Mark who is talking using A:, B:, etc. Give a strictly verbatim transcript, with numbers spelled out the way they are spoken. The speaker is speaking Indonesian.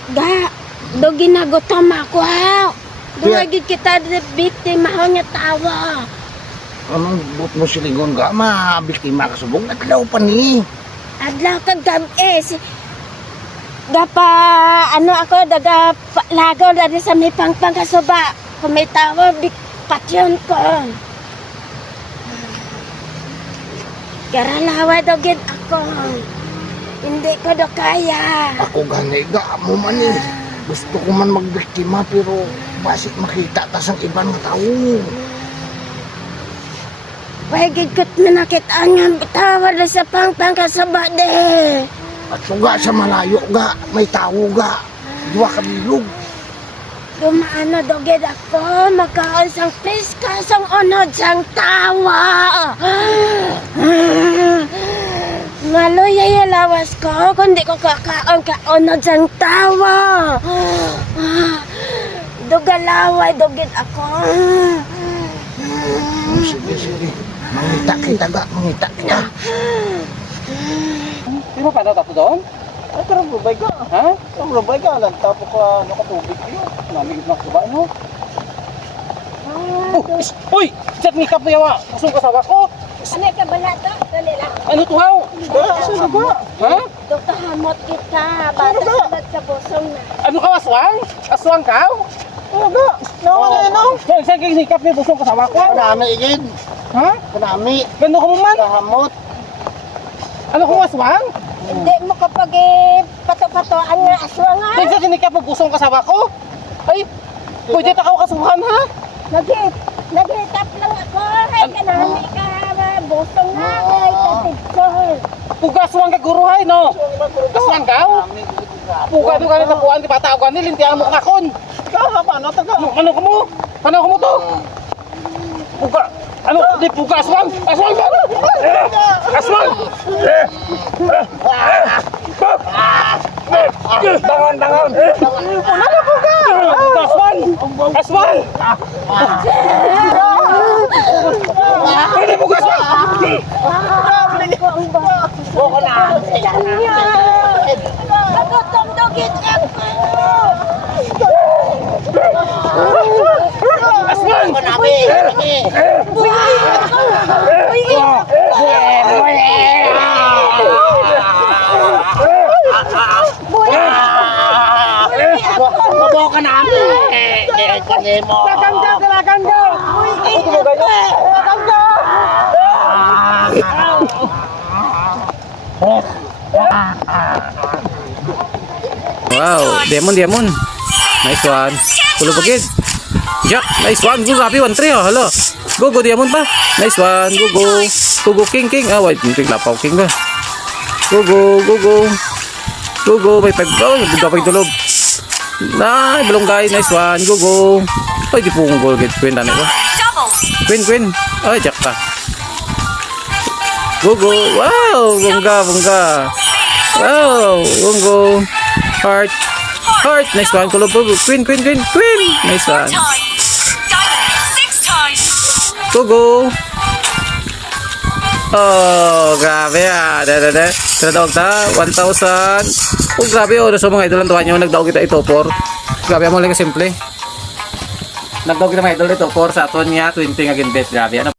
A: Ga, do ginagutom ako ha. Duwagid kita di biktima ho nga tawa.
B: Anong but mo siligon ka? Mabiktima ka subong. Adlaw pa ni.
A: Adlaw kag gabi si Gapa, ano ako, daga pa- lagaw dari sa may pangpang kasuba. Kung may tawa, bik patyon ko. Karalawa do gid ako. Hindi ko do kaya.
B: Ako gani ga mo man eh. Gusto ko man magbiktima pero basit makita tas ang ibang tao.
A: Pagid ko't manakita nga tawa dari sa pangpang kasuba de.
B: At suga sa malayo ga, may tao ga. Dua ka bilog.
A: Dumaano do gid ako, magkaon sang piska sang unod sang tawa. Maluyay lawas ko, kundi ko kakaon ka unod sang tawa. Dugalaway do gid ako.
B: Oh, sige, sige. Mangita kita ga, mangita kita.
C: Di ba paano tapo doon?
D: Ay, karang rubay ka.
C: Ha?
D: Karang rubay ka. Nagtapo ka, nakatubig kayo.
C: Namigit na sa no? Oh, is, uy! Chat ni Kap yawa! Kusong kasawa ko!
A: Ano ka bala to? Dali lang.
C: Ano to haw?
D: Sino ba?
C: Ha?
A: Doktor hamot kita, bata salat sa busong na.
C: Ano ka aswang? Aswang ka?
D: Ano ba? Naman na yun, no?
C: Saan saan kayo ni Kap ni kusong kasawa ko?
B: Kanami igid.
C: Ha?
B: Kanami.
C: Ganda ko mo man?
B: Kahamot.
C: Ano kong aswang?
A: Hindi mo kapag eh, pato-pato ang nga aswang ha.
C: Saan saan ni Kap mo kusong kasawa ko? Ay! Pwede takaw kasuhan ha?
A: Nag- Nag-hitap lang ako. Ay, kanami ka. Busong na. Ay, katigsol.
C: Puga aswang ka guruhay no? Aswang ka? Puga doon ka na tapuan di bata ako ni lintihan mo kakon.
D: Ikaw, paano? Taga.
C: Ano, ano ka mo? Ano ka mo to? Puga. Ano? Di puga aswang. Aswang ka? Aswang! Tangan, tangan. Ano puga? Aswang! Aswang! Ano puga aswang?
A: Oo na. Nagutom dugit ako.
C: Aswang!
B: Kanami. Kanami.
A: Buhay ako. Buhay ako.
B: Mabo ka namin. Kaya kani mo.
C: Kaganda, kaganda!
A: Buhay ako.
C: Kaganda! Wow, Demon, Demon. Nice one. Pulo pagid. Jack, nice one. Go, happy one, three, oh. Hello. Go, go, Demon pa. Nice one. Go, go. Go, go, King, King. Ah, wait. King, lapaw, King ba? Go, go, go, go. Go, go. May pag, oh, buga pag tulog. Nah, belum guys. Nice one. Go, go. Ay, di po kong goal get. Queen, tani ko. Queen, Queen. Ay, Jack pa. Go, go. Wow, bongga, bongga. Wow, go, go. Heart. Heart. Nice one. Kulo po. Queen, Queen, Queen. Queen. Nice one. Go, go. Oh, grabe ah. Da, da, da. Tinatawag ta. one thousand. Oh, grabe oh. So, mga idol, ang tuwa nyo. Nagdaog kita ito for. Grabe mo lang simple. Nagdaog kita mga idol ito for sa aton niya. twenty nga ginbet. Grabe. Ano?